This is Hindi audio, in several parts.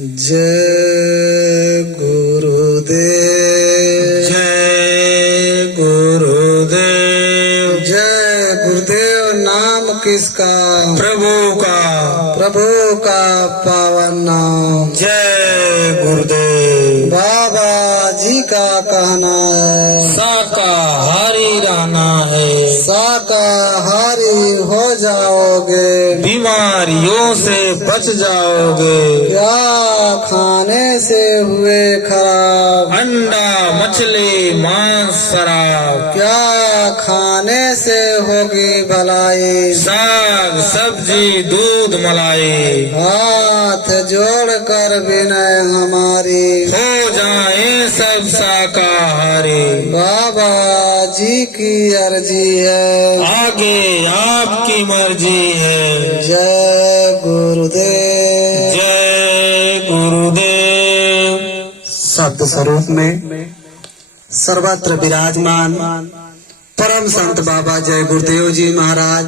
जय गुरुदेव। जय गुरुदेव। जय गुरुदेव। नाम किसका? प्रभु का। प्रभु का पावन नाम। जय गुरुदेव। बाबा जी का कहना है शाकाहारी रहना है, शाकाहारी हो जाओगे, बीमारियों से बच जाओगे। क्या खाने से हुए खराब? अंडा मछली मांस शराब। क्या खाने से होगी भलाई? साग सब्जी दूध मलाई। हाथ जोड़ कर विनय हमारी, हो जाए सब शाकाहारी। बाबा जी की अर्जी है, आगे आपकी मर्जी है। जय गुरुदेव। जय गुरुदेव। शब्द स्वरूप में सर्वत्र विराजमान परम संत बाबा जय गुरुदेव जी महाराज,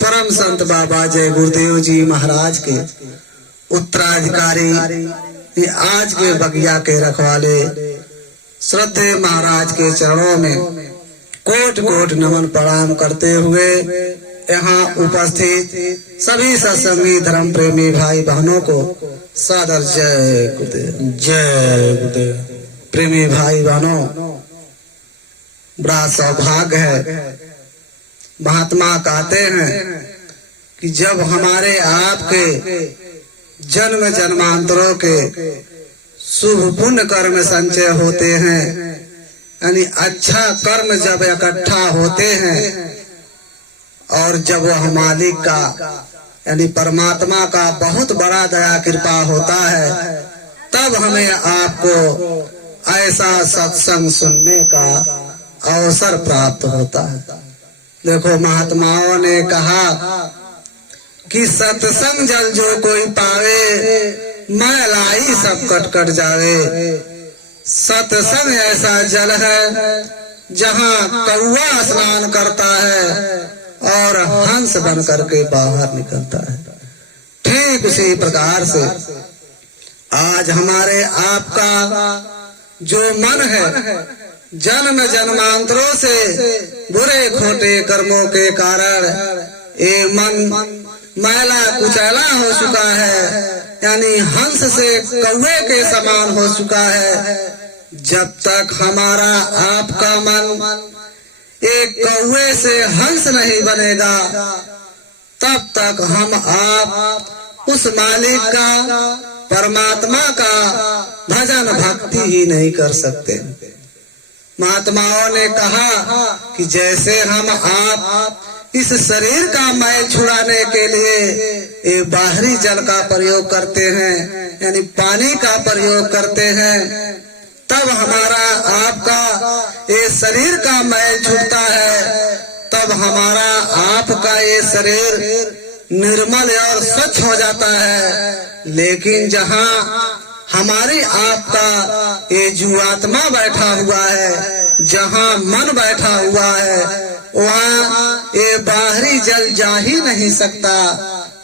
परम संत बाबा जय गुरुदेव जी महाराज के उत्तराधिकारी, आज के बगिया के रखवाले श्रद्धेय महाराज के चरणों में कोट कोट नमन प्रणाम करते हुए यहाँ उपस्थित सभी सत्संगी धर्म प्रेमी भाई बहनों को सादर जय गुरुदेव। जय गुरुदेव। प्रेमी भाई बहनों, बड़ा सौभाग्य है। महात्मा कहते हैं कि जब हमारे आपके जन्म जन्मांतरों के शुभ पुण्य कर्म संचय होते हैं, यानी अच्छा कर्म जब इकट्ठा होते हैं और जब वह मालिक का यानी परमात्मा का बहुत बड़ा दया कृपा होता है, तब हमें आपको ऐसा सत्संग सुनने का अवसर प्राप्त होता है। देखो, महात्माओं ने कहा कि सत्संग जल जो कोई पावे, मैलाई सब कट कट जावे। सत्संग ऐसा जल है जहाँ कौवा स्नान करता है और हंस बन करके बाहर निकलता है। ठीक उसी प्रकार से आज हमारे आपका जो मन है, जन्म जन्मांतरों से बुरे खोटे कर्मों के कारण ये मन मैला कुचैला हो चुका है, यानी हंस से कौवे के समान हो चुका है। जब तक हमारा आपका मन एक कौवे से हंस नहीं बनेगा, तब तक हम आप उस मालिक का, परमात्मा का भजन भक्ति ही नहीं कर सकते। महात्माओं ने कहा कि जैसे हम आप इस शरीर का मैल छुड़ाने के लिए ये बाहरी जल का प्रयोग करते हैं, यानी पानी का प्रयोग करते हैं, तब हमारा आपका ये शरीर का मैल छूटता है, तब हमारा आपका ये शरीर निर्मल और स्वच्छ हो जाता है। लेकिन जहाँ हमारी आपका ये जीवात्मा बैठा हुआ है, जहाँ मन बैठा हुआ है, वहाँ ये बाहरी जल जा ही नहीं सकता,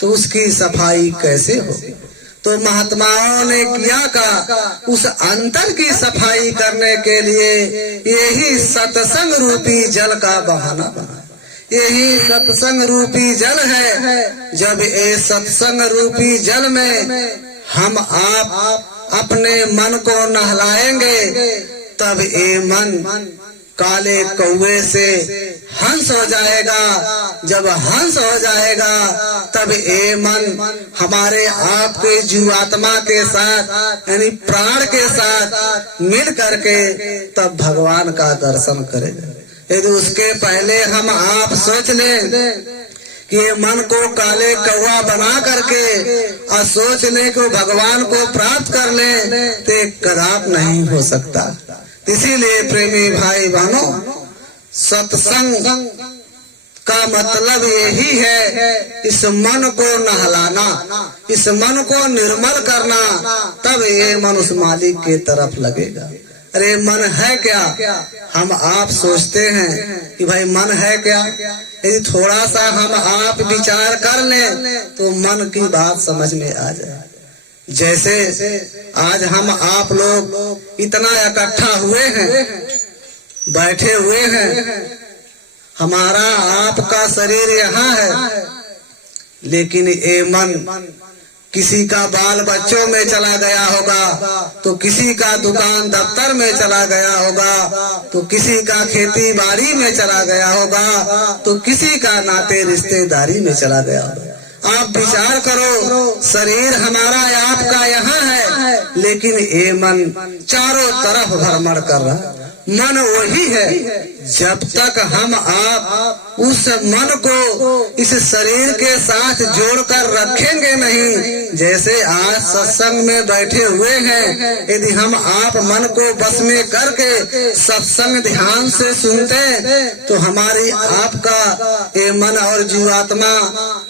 तो उसकी सफाई कैसे हो? तो महात्माओं ने किया का उस अंतर की सफाई करने के लिए यही सत्संग रूपी जल का बहाना बना। यही सत्संग रूपी जल है। जब ये सत्संग रूपी जल में हम आप अपने मन को नहलाएंगे, तब ये मन काले कौवे से हंस हो जाएगा। जब हंस हो जाएगा, तब ये मन हमारे आपके जीवात्मा के साथ, यानी प्राण के साथ मिल करके तब भगवान का दर्शन करेगा। यदि उसके पहले हम आप सोच लें कि ये मन को काले कौवा बना करके और सोच लें कि भगवान को प्राप्त कर लें, तो कदाप नहीं हो सकता। इसीलिए प्रेमी भाई बहनों, सत्संग का मतलब यही है इस मन को नहलाना, इस मन को निर्मल करना, तब ये मन उस मालिक के तरफ लगेगा। अरे मन है क्या? हम आप सोचते हैं कि भाई मन है क्या? यदि थोड़ा सा हम आप विचार कर लें तो मन की बात समझ में आ जाए। जैसे आज हम आप लोग इतना इकट्ठा हुए हैं, बैठे हुए हैं, हमारा आपका शरीर यहाँ है, लेकिन ये मन किसी का बाल बच्चों में चला गया होगा, तो किसी का दुकान दफ्तर में चला गया होगा, तो किसी का खेती बाड़ी में चला गया होगा, तो किसी का नाते रिश्तेदारी में चला गया होगा। आप विचार करो, शरीर हमारा आपका यहाँ है, लेकिन ये मन चारों तरफ भ्रमण कर रहा है। मन वही है, जब तक हम आप उस मन को इस शरीर के साथ जोड़कर रखेंगे नहीं। जैसे आज सत्संग में बैठे हुए हैं, यदि हम आप मन को बस में करके सत्संग ध्यान से सुनते, तो हमारी आपका ये मन और जीवात्मा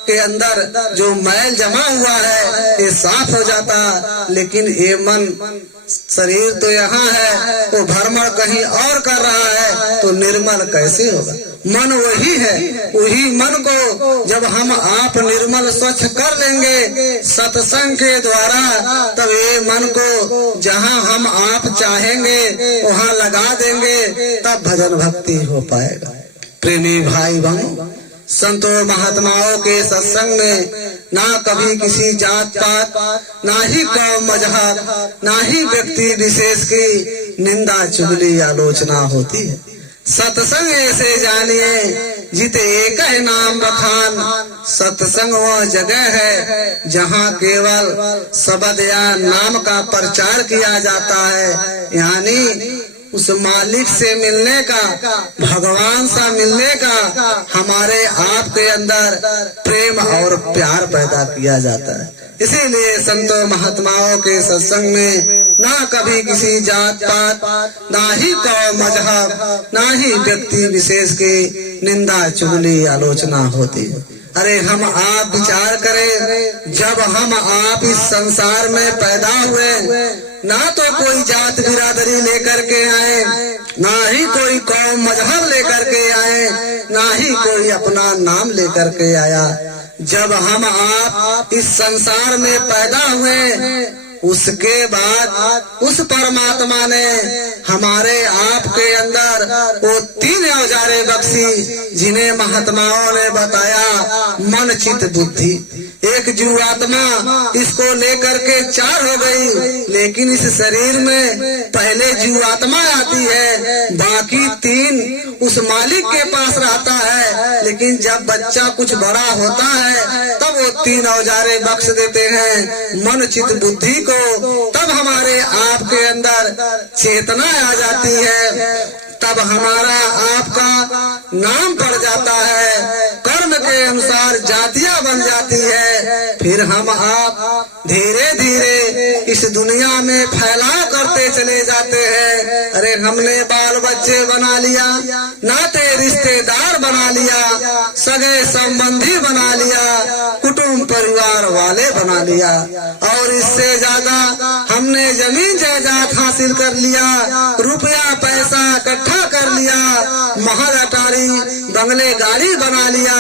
के अंदर जो मैल जमा हुआ है ये साफ हो जाता। लेकिन ये मन शरीर तो यहाँ है, वो भ्रमण कहीं और कर रहा है, तो निर्मल कैसे होगा? मन वही है, वही मन को जब हम आप निर्मल स्वच्छ कर लेंगे सत्संग के द्वारा, तब ये मन को जहाँ हम आप चाहेंगे वहाँ लगा देंगे, तब भजन भक्ति हो पाएगा। प्रेमी भाई बहनों, संतों महात्माओं के सत्संग में ना कभी किसी जात पात, ना ही कौम मजहब, ना ही व्यक्ति विशेष की निंदा चुगली आलोचना होती है। सत्संग ऐसे जानिए जित एक है नाम बखान। सत्संग वह जगह है जहाँ केवल शब्द या नाम का प्रचार किया जाता है, यानी उस मालिक से मिलने का, भगवान से मिलने का हमारे आप के अंदर प्रेम और प्यार पैदा किया जाता है। इसीलिए संतों महात्माओं के सत्संग में ना कभी किसी जात पात, ना ही कौम मजहब, ना ही व्यक्ति विशेष की निंदा चुगली आलोचना होती है। अरे हम आप विचार करें, जब हम आप इस संसार में पैदा हुए, ना तो कोई जात बिरादरी लेकर के आए, ना ही कोई कौम मजहब लेकर के आए, ना ही कोई अपना नाम लेकर के आया। जब हम आप इस संसार में पैदा हुए, उसके बाद उस परमात्मा ने हमारे आप के अंदर वो 3 औजारे बख्शी, जिन्हें महात्माओं ने बताया मन चित्त बुद्धि। एक जीवात्मा, इसको लेकर के 4 हो गई, लेकिन इस शरीर में पहले जीवात्मा आती है, बाकी 3 उस मालिक के पास रहता है। लेकिन जब बच्चा कुछ बड़ा होता है, तब वो 3 औजारे बख्श देते हैं, मन चित्त बुद्धि को। तब हमारे आप के अंदर चेतना आ जाती है, तब हमारा आपका नाम पड़ जाता है, कर्म के अनुसार जातियां बन जाती है। फिर हम आप धीरे धीरे इस दुनिया में फैलाव करते चले जाते हैं। अरे हमने बाल बच्चे बना लिया, नाते रिश्तेदार बना लिया, सगे संबंधी बना लिया, कुटुंब परिवार वाले बना लिया, और इससे ज्यादा हमने जमीन जायदाद हासिल कर लिया, रुपया पैसा इकट्ठा कर लिया, महल अटारी बंगले गाड़ी बना लिया,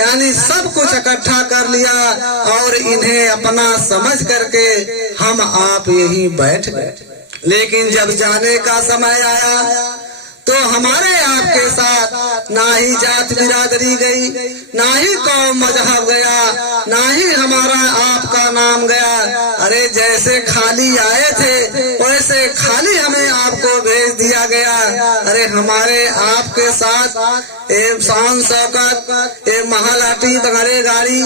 यानी सब कुछ इकट्ठा कर लिया, और इन्हें अपना समझ करके हम आप यहीं बैठ गए। लेकिन जब जाने का समय आया, तो हमारे आपके साथ ना ही जात बिरादरी गई, ना ही कौम मजहब गया, ना ही हमारा आपका नाम गया। अरे जैसे खाली आए थे, वैसे खाली हमें आपको भेज दिया गया। अरे हमारे आपके साथ शान शौकत, महल आटी बंगले गाड़ी,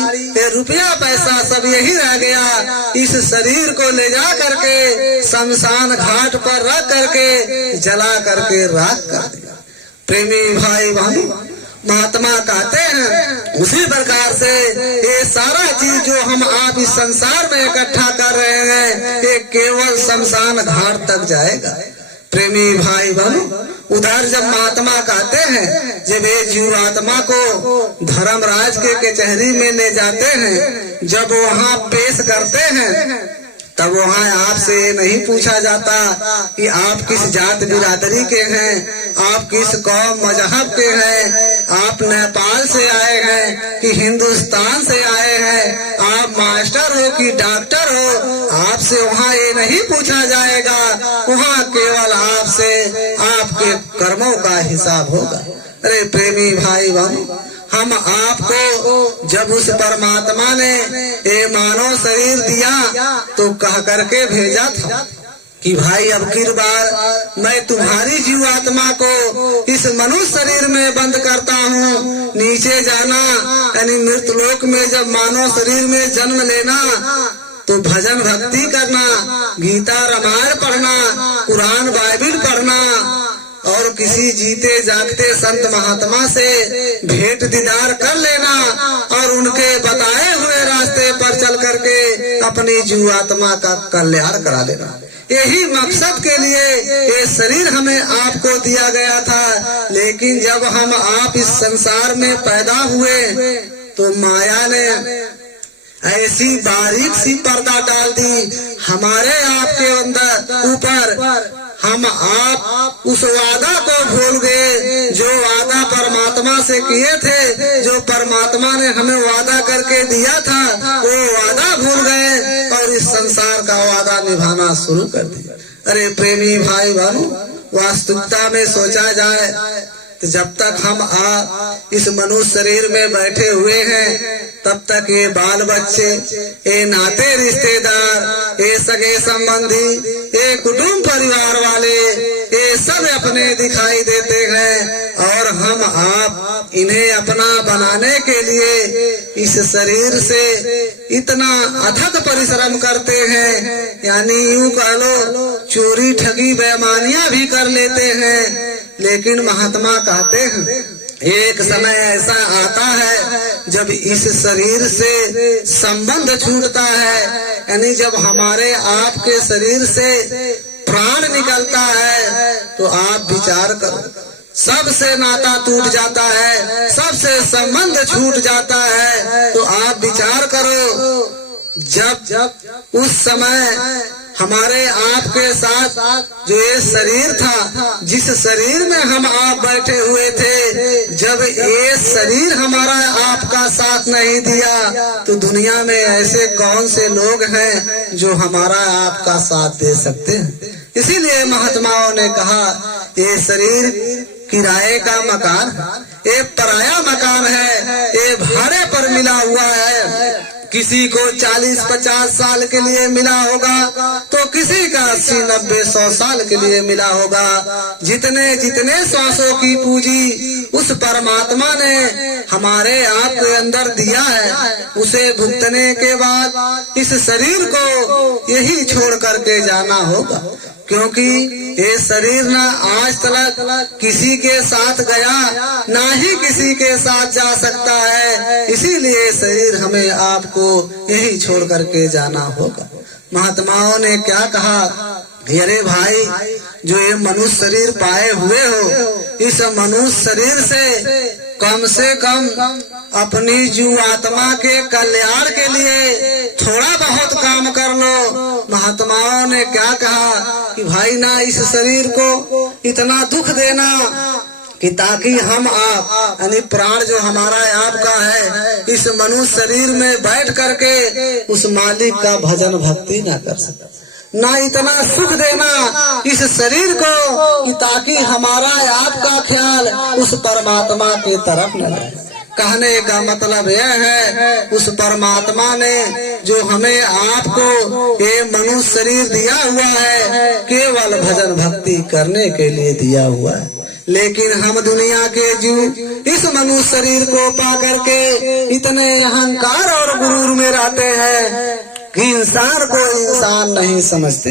रुपया पैसा सब यही रह गया। इस शरीर को ले जा करके शमशान घाट पर रख करके जला करके राख कर दिया। प्रेमी भाई बहनों, महात्मा कहते हैं उसी प्रकार से ये सारा चीज जो हम आप इस संसार में इकट्ठा कर रहे हैं, ये केवल शमशान घाट तक जाएगा। प्रेमी भाई बहनों, उधर जब महात्मा कहते हैं, जब ये जीवात्मा को धर्मराज के कचहरी में ले जाते हैं, जब वहाँ पेश करते हैं, तब वहाँ आपसे नहीं पूछा जाता कि आप किस जात बिरादरी के हैं, आप किस कौम मजहब के हैं, आप नेपाल से आए हैं कि हिंदुस्तान से आए हैं, आप मास्टर हो कि डॉक्टर हो। आपसे वहाँ ये नहीं पूछा जाएगा, वहाँ केवल आपसे आपके कर्मों का हिसाब होगा। अरे प्रेमी भाई बहनों, हम आपको जब उस परमात्मा ने ये मानव शरीर दिया तो कह करके भेजा था कि भाई अब की बार मैं तुम्हारी जीवात्मा को इस मनुष्य शरीर में बंद करता हूँ। नीचे जाना यानी मृतलोक में जब मानव शरीर में जन्म लेना तो भजन भक्ति करना, गीता रामायण पढ़ना, कुरान बाइबिल पढ़ना और किसी जीते जागते संत महात्मा से भेंट दीदार कर लेना और उनके बताए हुए रास्ते पर चल करके अपनी जीवात्मा का कल्याण करा लेना। यही मकसद के लिए ये शरीर हमें आपको दिया गया था। लेकिन जब हम आप इस संसार में पैदा हुए तो माया ने ऐसी बारीक सी पर्दा डाल दी हमारे आपके अंदर ऊपर। हम आप उस वादा को भूल गए जो वादा परमात्मा से किए थे, जो परमात्मा ने हमें वादा करके दिया था, वो वादा भूल गए और इस संसार का वादा निभाना शुरू कर दिया। अरे प्रेमी भाई बहनों, वास्तविकता में सोचा जाए तो जब तक हम इस मनुष्य शरीर में बैठे हुए हैं तब तक ये बाल बच्चे, ये नाते रिश्तेदार, ये सगे संबंधी, ये कुटुंब परिवार वाले, ये सब अपने दिखाई देते हैं और हम आप इन्हें अपना बनाने के लिए इस शरीर से इतना अथक परिश्रम करते हैं। यानी यूं कह लो चोरी ठगी बेईमानियां भी कर लेते हैं। लेकिन महात्मा कहते हैं एक समय ऐसा आता है जब इस शरीर से संबंध छूटता है, यानी जब हमारे आपके शरीर से प्राण निकलता है तो आप विचार करो, सबसे नाता टूट जाता है, सबसे संबंध छूट जाता है। तो आप विचार करो जब उस समय हमारे आपके साथ जो ये शरीर था, जिस शरीर में हम आप बैठे हुए थे, जब ये शरीर हमारा आपका साथ नहीं दिया तो दुनिया में ऐसे कौन से लोग हैं जो हमारा आपका साथ दे सकते हैं। इसीलिए महात्माओं ने कहा ये शरीर किराए का मकान, ये पराया मकान है, ये भाड़े पर मिला हुआ है। किसी को 40-50 साल के लिए मिला होगा तो किसी का 80-90-100 साल के लिए मिला होगा। जितने जितने श्वासों की पूंजी उस परमात्मा ने हमारे आपके अंदर दिया है, उसे भुगतने के बाद इस शरीर को यही छोड़ करके जाना होगा। क्योंकि ये शरीर ना आज तक किसी के साथ गया, ना ही किसी के साथ जा सकता है। इसीलिए शरीर हमें आपको यही छोड़ करके जाना होगा। महात्माओं ने क्या कहा, अरे भाई जो ये मनुष्य शरीर पाए हुए हो, इस मनुष्य शरीर से कम अपनी जीवात्मा के कल्याण के लिए थोड़ा बहुत काम कर लो। महात्माओं ने क्या कहा कि भाई ना इस शरीर को इतना दुख देना कि ताकि हम आप यानी प्राण जो हमारा आपका है इस मनुष्य शरीर में बैठ करके उस मालिक का भजन भक्ति ना कर सके, ना इतना सुख देना इस शरीर को कि ताकि हमारा आपका ख्याल उस परमात्मा की तरफ न जाए। कहने का मतलब यह है उस परमात्मा ने जो हमें आपको ये मनुष्य शरीर दिया हुआ है केवल भजन भक्ति करने के लिए दिया हुआ है। लेकिन हम दुनिया के जीव इस मनुष्य शरीर को पा करके इतने अहंकार और गुरूर में रहते हैं कि इंसान को इंसान नहीं समझते।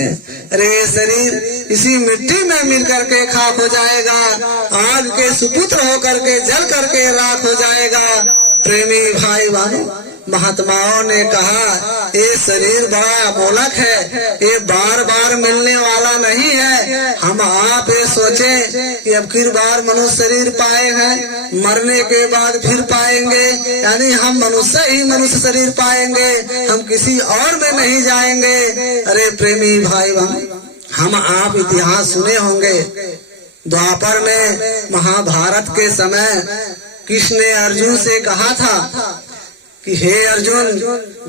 अरे शरीर इसी मिट्टी में मिल करके खाक हो जाएगा, आग के सुपुत्र होकर के जल करके राख हो जाएगा। प्रेमी भाई बहनों, महात्माओं ने कहा ये शरीर बड़ा अमोलक है, ये बार बार मिलने वाला नहीं है। हम आप ये सोचे कि अब की बार मनुष्य शरीर पाए हैं, मरने के बाद फिर पाएंगे, यानी हम मनुष्य ही मनुष्य शरीर पाएंगे, हम किसी और में नहीं जाएंगे। अरे प्रेमी भाई बहन, हम आप इतिहास सुने होंगे, द्वापर में महाभारत के समय कृष्ण ने अर्जुन से कहा था कि हे अर्जुन,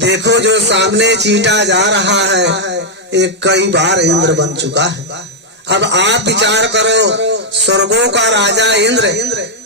देखो जो सामने चींटा जा रहा है ये कई बार इंद्र बन चुका है। अब आप विचार करो, स्वर्गों का राजा इंद्र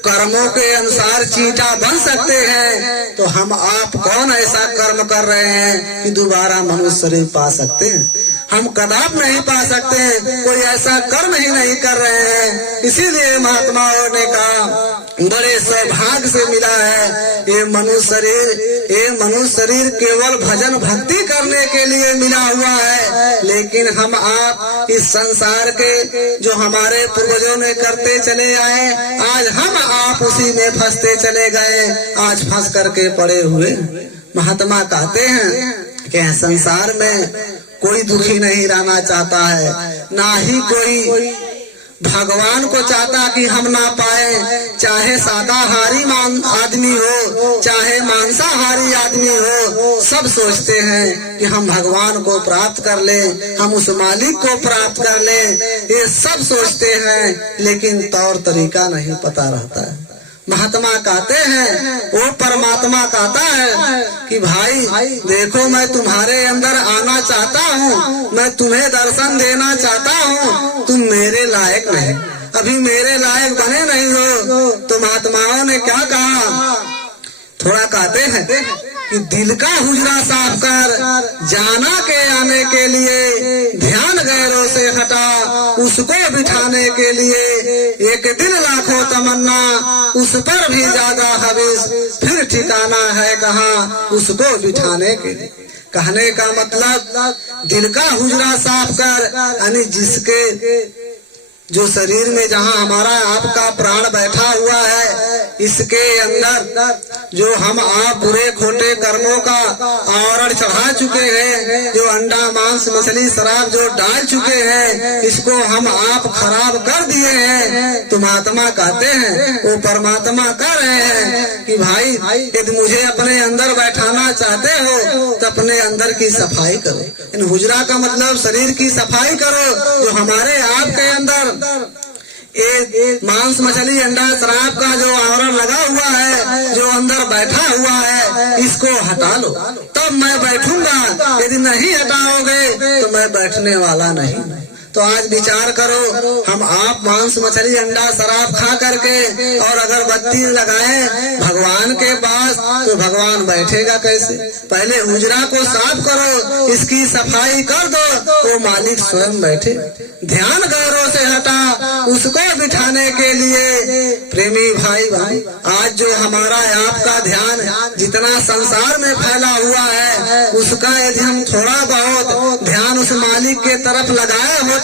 कर्मों के अनुसार चींटा बन सकते हैं, तो हम आप कौन ऐसा कर्म कर रहे हैं कि दोबारा मनुष्य शरीर पा सकते हैं? हम कदाप नहीं पा सकते, कोई ऐसा कर्म ही नहीं कर रहे हैं। इसीलिए महात्माओं ने कहा बड़े सौभाग्य से मिला है ये मनुष्य शरीर। ये मनुष्य शरीर केवल भजन भक्ति करने के लिए मिला हुआ है, लेकिन हम आप इस संसार के जो हमारे पूर्वजों ने करते चले आए, आज हम आप उसी में फंसते चले गए, आज फंस करके पड़े हुए। महात्मा कहते हैं कि संसार में कोई दुखी नहीं रहना चाहता है, ना ही कोई भगवान को चाहता कि हम ना पाए। चाहे शाकाहारी आदमी हो, चाहे मांसाहारी आदमी हो, सब सोचते हैं कि हम भगवान को प्राप्त कर लें, हम उस मालिक को प्राप्त कर लें, ये सब सोचते हैं, लेकिन तौर तरीका नहीं पता रहता है। महात्मा कहते हैं, वो परमात्मा कहता है कि भाई देखो, मैं तुम्हारे अंदर आना चाहता हूँ, मैं तुम्हें दर्शन देना चाहता हूँ, तुम मेरे लायक नहीं, अभी मेरे लायक बने नहीं हो। तो महात्माओं ने क्या कहा, थोड़ा कहते हैं कि दिल का हुजरा साफ कर, जाना के आने के लिए ध्यान गैरों से हटा, उसको बिठाने के लिए एक दिन लाखों तमन्ना, उस पर भी ज्यादा हविस, फिर ठिकाना है कहाँ उसको बिठाने के लिए। कहने का मतलब दिल का हुजरा साफ कर, यानी जिसके जो शरीर में जहाँ हमारा आपका प्राण बैठा हुआ है, इसके अंदर जो हम आप बुरे खोटे कर्मों का आवरण चढ़ा चुके हैं, जो अंडा मांस मछली शराब जो डाल चुके हैं, इसको हम आप खराब कर दिए हैं। तो महात्मा कहते हैं, वो परमात्मा कह रहे हैं कि भाई यदि मुझे अपने अंदर बैठाना चाहते हो तो अपने अंदर की सफाई करो। इन हुजरा का मतलब शरीर की सफाई करो, जो हमारे आपके अंदर एक मांस मछली अंडा शराब का जो आवरण लगा हुआ है, जो अंदर बैठा हुआ है, इसको हटा लो, तब मैं बैठूंगा। यदि नहीं हटाओगे तो मैं बैठने वाला नहीं। तो आज विचार करो, हम आप मांस मछली अंडा शराब खा करके और अगरबत्ती लगाए भगवान के पास, तो भगवान बैठेगा कैसे? पहले हुजरा को साफ करो, इसकी सफाई कर दो, तो मालिक स्वयं बैठे। ध्यान गैरों से हटा, उसको बिठाने के लिए। प्रेमी भाई भाई, आज जो हमारा आपका ध्यान जितना संसार में फैला हुआ है, उसका यदि हम थोड़ा बहुत ध्यान उस मालिक के तरफ लगाए होते,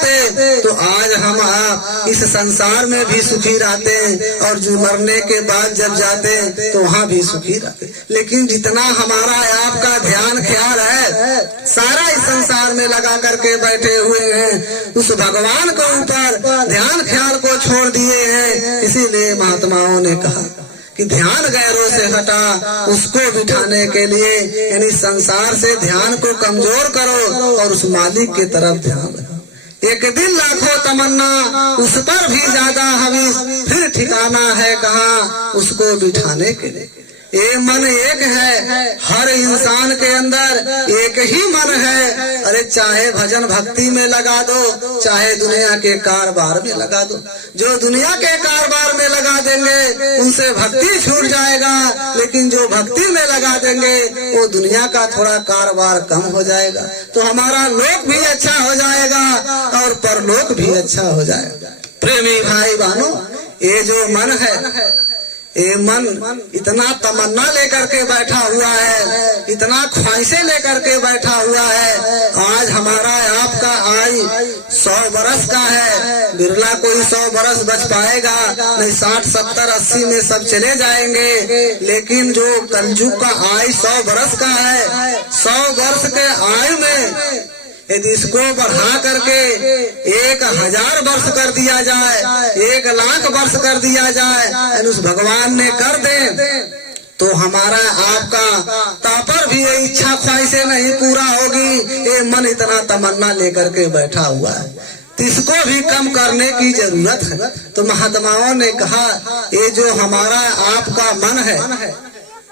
तो आज हम आप इस संसार में भी सुखी रहते, और जो मरने के बाद जब जाते तो वहाँ भी सुखी रहते। लेकिन जितना हमारा आपका ध्यान ख्याल है, सारा इस संसार में लगा करके बैठे हुए हैं, उस भगवान के ऊपर ध्यान ख्याल को छोड़ दिए हैं। इसीलिए महात्माओं ने कहा कि ध्यान गैरों से हटा, उसको बिठाने के लिए, यानी संसार से ध्यान को कमजोर करो और उस मालिक की तरफ ध्यान रखो। एक दिन लाखों तमन्ना, उस पर भी ज्यादा हविस, फिर ठिकाना है कहाँ उसको बिठाने के लिए। ये मन एक है, हर इंसान के अंदर एक ही मन है। अरे चाहे भजन भक्ति में लगा दो, चाहे दुनिया के कारोबार में लगा दो। जो दुनिया के कारोबार में लगा देंगे उनसे भक्ति छूट जाएगा, लेकिन जो भक्ति में लगा देंगे वो दुनिया का थोड़ा कारोबार कम हो जाएगा, तो हमारा लोक भी अच्छा हो जाएगा और परलोक भी अच्छा हो जाएगा। प्रेमी भाई बहनों, ये जो मन है ये मन इतना तमन्ना लेकर के बैठा हुआ है, इतना ख्वाहिशें लेकर के बैठा हुआ है। आज हमारा आपका आयु 100 बरस का है, बिरला कोई 100 बरस बच पाएगा, नहीं 60, 70, 80 में सब चले जाएंगे। लेकिन जो कलयुग का आयु 100 बरस का है, 100 वर्ष के आयु में यदि इसको बढ़ा करके 1000 वर्ष कर दिया जाए, 1,00,000 वर्ष कर दिया जाए, उस भगवान ने कर दे, तो हमारा आपका तापर भी ये इच्छा ख्वाहिशें नहीं पूरा होगी। ये मन इतना तमन्ना लेकर के बैठा हुआ है, तो इसको भी कम करने की जरूरत है। तो महात्माओं ने कहा ये जो हमारा आपका मन है,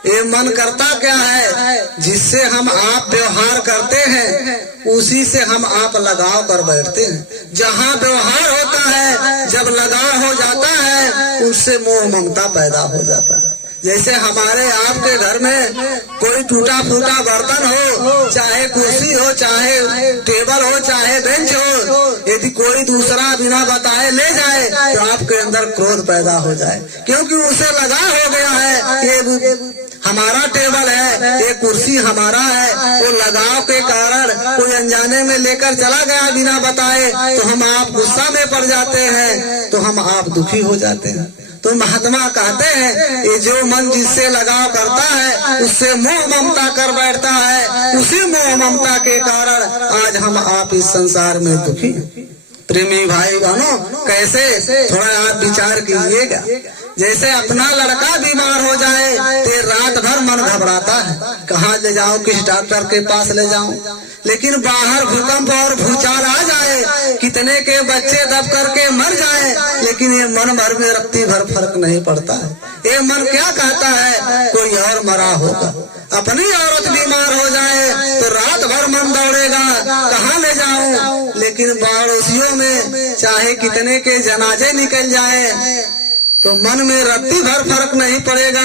ये मन करता क्या है, जिससे हम आप व्यवहार करते हैं उसी से हम आप लगाव कर बैठते हैं। जहाँ व्यवहार होता है, जब लगाव हो जाता है, उससे मोह ममता पैदा हो जाता है। जैसे हमारे आपके घर में कोई टूटा फूटा बर्तन हो, चाहे कुर्सी हो, चाहे टेबल हो, चाहे बेंच हो, यदि कोई दूसरा बिना बताए ले जाए तो आपके अंदर क्रोध पैदा हो जाए, क्योंकि उसे लगाव हो गया है। ये हमारा टेबल है, ये कुर्सी हमारा है, वो लगाव के कारण कोई अनजाने में लेकर चला गया बिना बताए, तो हम आप गुस्सा में पड़ जाते हैं, तो हम आप दुखी हो जाते हैं। तो महात्मा कहते हैं ये जो मन जिससे लगाव करता है उससे मोह ममता कर बैठता है, उसी मोह ममता के कारण आज हम आप इस संसार में दुखी। प्रेमी भाई बहनों, कैसे थोड़ा आप विचार कीजिएगा। जैसे अपना लड़का बीमार हो जाए तो रात भर मन घबराता है, कहाँ ले जाऊं, किस डॉक्टर के पास ले जाऊं। लेकिन बाहर भूकंप और भूचाल आ जाए, कितने के बच्चे दब करके मर जाए, लेकिन ये मन भर में रत्ती भर फर्क नहीं पड़ता है। ये मन क्या कहता है, कोई और मरा होगा। अपनी औरत बीमार हो जाए तो रात भर मन दौड़ेगा, कहाँ ले जाऊं। लेकिन पड़ोसियों में चाहे कितने के जनाजे निकल जाए तो मन में रत्ती भर फर्क नहीं पड़ेगा।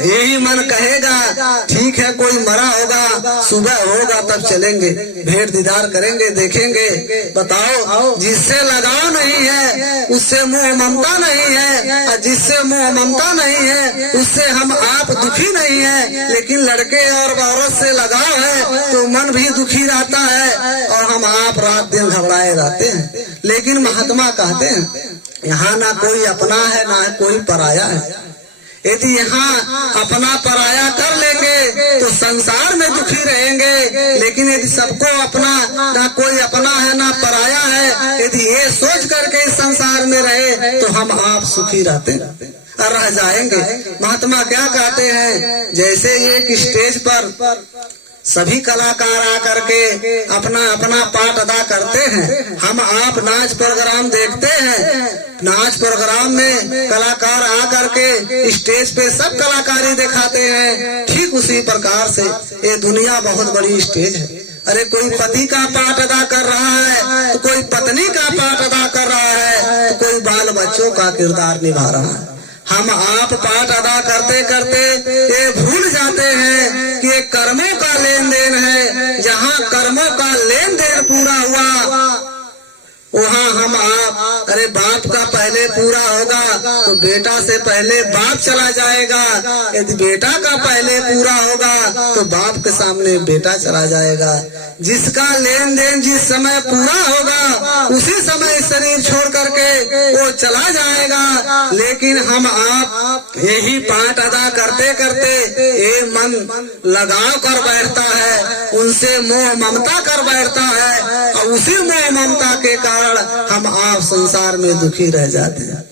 यही मन कहेगा ठीक है कोई मरा होगा, सुबह होगा तब चलेंगे, भेंट दीदार करेंगे, देखेंगे। बताओ, जिससे लगाव नहीं है उससे मोह ममता नहीं है, और जिससे मोह ममता नहीं है उससे हम आप दुखी नहीं है। लेकिन लड़के और औरत से लगाव है तो मन भी दुखी रहता है और हम आप रात दिन घबराए रहते हैं। लेकिन महात्मा कहते हैं यहाँ ना कोई अपना है ना कोई पराया है। यदि यहाँ अपना पराया कर लेंगे तो संसार में दुखी रहेंगे। लेकिन यदि सबको अपना, ना कोई अपना है ना पराया है, यदि ये सोच करके इस संसार में रहे तो हम आप सुखी रहते और रह जाएंगे। महात्मा क्या कहते हैं, जैसे एक स्टेज पर सभी कलाकार आकर के अपना अपना पाठ अदा करते हैं, हम आप नाच प्रोग्राम देखते हैं। नाच प्रोग्राम में कलाकार आकर के स्टेज पे सब कलाकारी दिखाते हैं, ठीक उसी प्रकार से ये दुनिया बहुत बड़ी स्टेज है। अरे कोई पति का पाठ अदा कर रहा है तो कोई पत्नी का पाठ अदा कर रहा है, तो कोई बाल बच्चों का किरदार निभा रहा है। हम आप पाठ अदा करते करते ये भूल जाते हैं कि ये कर्मों का लेन देन है। जहाँ कर्मों का लेन देन पूरा हुआ वहाँ हम आप, अरे बाप का पहले पूरा होगा तो बेटा से पहले बाप चला जाएगा, यदि बेटा का पहले पूरा होगा तो बाप के सामने बेटा चला जाएगा। जिसका लेन देन जिस समय पूरा होगा उसी समय शरीर छोड़ करके वो चला जाएगा। लेकिन हम आप यही पाठ अदा करते करते ये मन लगाव कर बैठता है, उनसे मोह ममता कर बैठता है, और उसी मोह ममता के कारण हम आप संसार में दुखी रह जाते हैं।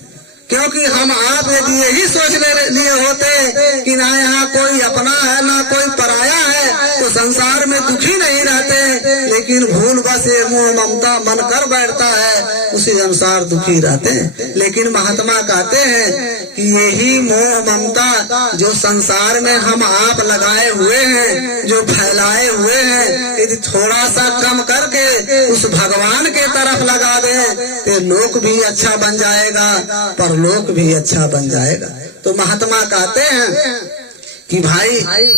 क्योंकि हम आप यदि यही सोचने लिए होते कि ना यहाँ कोई अपना है ना कोई पराया है तो संसार में दुखी नहीं रहते। लेकिन भूल बस ये मोह ममता मन कर बैठता है, उसी अनुसार दुखी रहते हैं। लेकिन महात्मा कहते हैं कि यही मोह ममता जो संसार में हम आप लगाए हुए हैं, जो फैलाए हुए हैं, यदि थोड़ा सा कम करके उस भगवान के तरफ लगा दें तो लोक भी अच्छा बन जाएगा, पर लोक भी अच्छा बन जाएगा। तो महात्मा कहते हैं कि भाई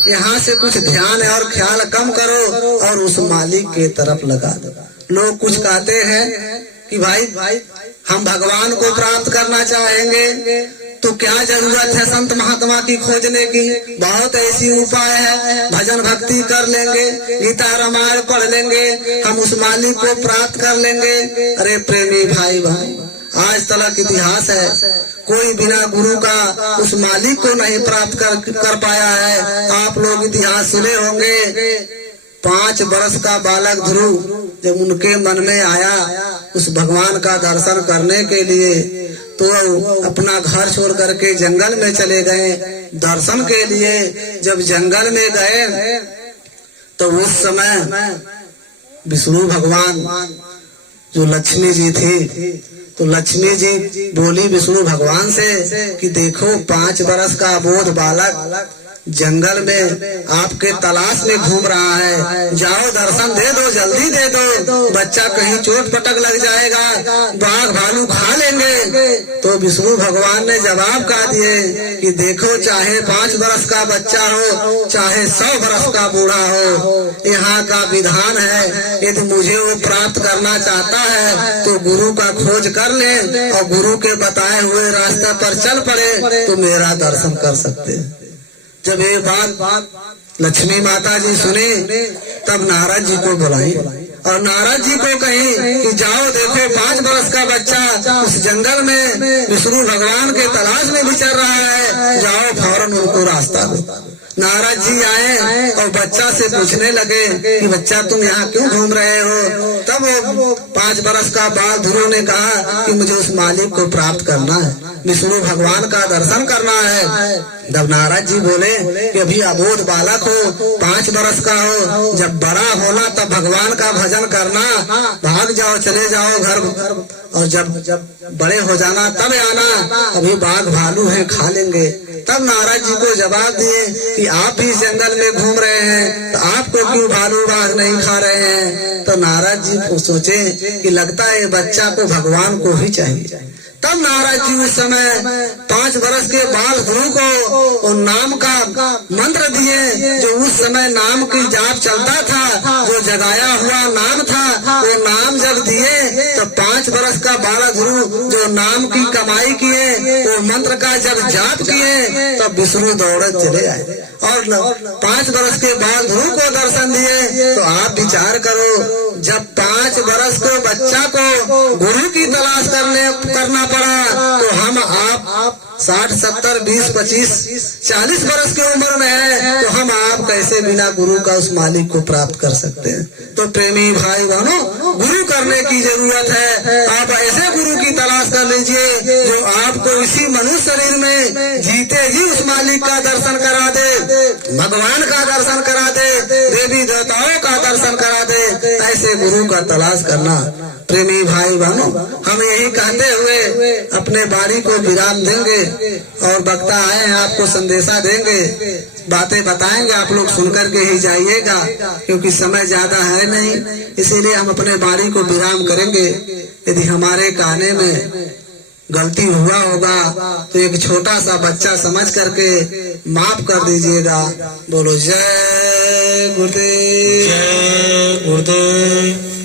यहाँ से कुछ ध्यान और ख्याल कम करो और उस मालिक के तरफ लगा दो। लोग कुछ कहते हैं कि भाई हम भगवान को प्राप्त करना चाहेंगे तो क्या जरूरत है संत महात्मा की खोजने की? बहुत ऐसी उपाय है, भजन भक्ति कर लेंगे, गीता रामायण पढ़ लेंगे, हम उस मालिक को प्राप्त कर लेंगे। अरे प्रेमी भाई बहन, आज तक इतिहास है, कोई बिना गुरु का उस मालिक को नहीं प्राप्त कर पाया है। आप लोग इतिहास सुने होंगे, 5 वर्ष का बालक ध्रुव जब उनके मन में आया उस भगवान का दर्शन करने के लिए, तो अपना घर छोड़ करके जंगल में चले गए दर्शन के लिए। जब जंगल में गए तो उस समय विष्णु भगवान जो लक्ष्मी जी थी, तो लक्ष्मी जी बोली विष्णु भगवान से कि देखो 5 वर्ष का अबोध बालक जंगल में आपके तलाश में घूम रहा है, जाओ दर्शन दे दो, जल्दी दे दो, बच्चा कहीं चोट पटक लग जाएगा, बाघ भालू खा लेंगे। तो विष्णु भगवान ने जवाब कहा दिए कि देखो चाहे 5 वर्ष का बच्चा हो, चाहे 100 वर्ष का बूढ़ा हो, यहाँ का विधान है, यदि मुझे वो प्राप्त करना चाहता है तो गुरु का खोज कर ले और गुरु के बताए हुए रास्ते पर चल पड़े तो मेरा दर्शन कर सकते हैं। जब ये बात लक्ष्मी माता जी सुनी, तब नारद जी को बुलाई और नारद जी को कही कि जाओ देखो 5 वर्ष का बच्चा उस जंगल में विष्णु भगवान के तलाश में विचर रहा है, जाओ फौरन उनको रास्ता दो। नारद जी आए और बच्चा से पूछने लगे कि बच्चा तुम यहाँ क्यों घूम रहे हो? तब वो 5 वर्ष का बाल ध्रुव ने कहा कि मुझे उस मालिक को प्राप्त करना है, विष्णु भगवान का दर्शन करना है। जब नारद जी बोले कि अभी अबोध बालक हो, 5 वर्ष का हो, जब बड़ा होना तब भगवान का भजन करना, भाग जाओ चले जाओ घर, और जब बड़े हो जाना तब आना, अभी बाघ भालू है खा लेंगे। तब नारद जी को जवाब दिए कि आप भी जंगल में घूम रहे हैं, तो आपको क्यों भालू बाघ नहीं खा रहे हैं? तो नारद जी सोचे कि लगता है बच्चा को भगवान को ही चाहिए। तब नारद जी उस समय 5 वर्ष के बाल ध्रुव को नाम का मंत्र दिए, जो उस समय नाम की जाप चलता था, जो जगाया हुआ नाम था, वो नाम जब दिए तो 5 वर्ष का बालक ध्रुव जो नाम की कमाई किए, वो मंत्र का जब जाप किए तब विष्णु दौड़े चले आए और 5 वर्ष के बाल ध्रुव को दर्शन दिए। तो आप विचार करो, जब 5 वर्ष के बच्चा को गुरु की तलाश करना पड़ा, तो हम आप 60, 70, 20, 25, 40 वर्ष की उम्र में है, तो हम आप कैसे बिना गुरु का उस मालिक को प्राप्त कर सकते हैं? तो प्रेमी भाई बहनों, गुरु करने की जरूरत है। आप ऐसे गुरु की तलाश कर लीजिए जो आपको इसी मनुष्य शरीर में जीते जी उस मालिक का दर्शन करा दे, भगवान का दर्शन करा दे, देवी देवताओं का दर्शन करा दे। ऐसे गुरु का तलाश करना। प्रेमी भाई बहनों, हम यही कहते हुए अपने वाणी को विराम देंगे और वक्ता आए हैं आपको संदेशा देंगे, बातें बताएंगे, आप लोग सुनकर के ही जाइएगा, क्योंकि समय ज्यादा है नहीं, इसीलिए हम अपने वाणी को विराम करेंगे। यदि हमारे कहने में गलती हुआ होगा तो एक छोटा सा बच्चा समझ करके माफ कर दीजिएगा। बोलो जय गुरुदेव। जय गुरुदेव।